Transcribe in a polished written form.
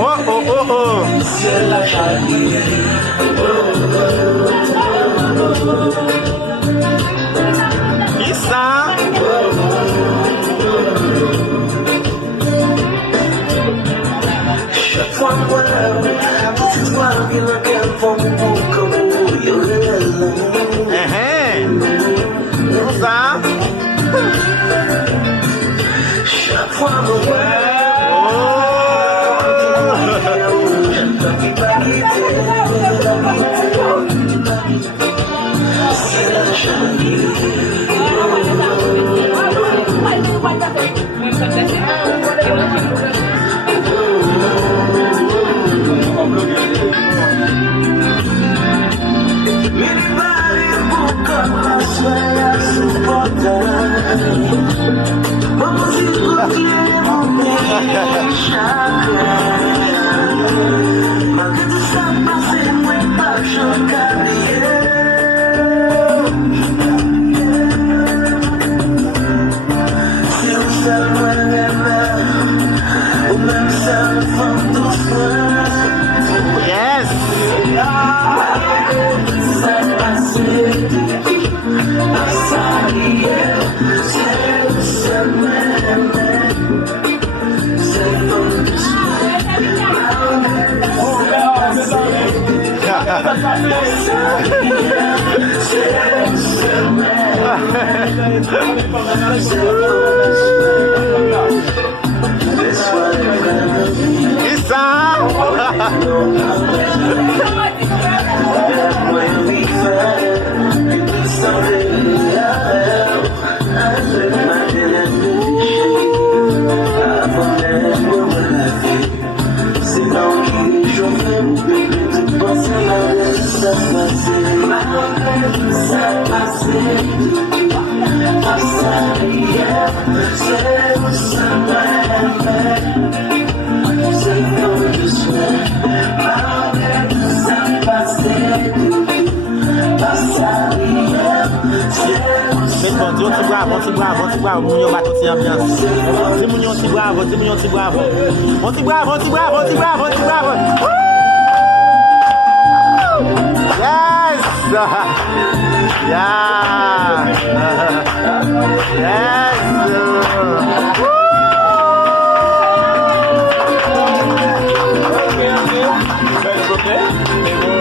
Oh, oh, oh, oh. Qui ça? Chaque fois moi, la petite histoire qui regarde pour mon comme il Comme ça? chaque fois moi. Yes. Qui ça? Bravo, Mounio va tout ambiance. C'est Mounio, c'est bravo, c'est Mounio, c'est bravo. On t'y bravo, on t'y bravo, on t'y bravo, on t'y bravo. Yes! Yeah! Yes! Okay.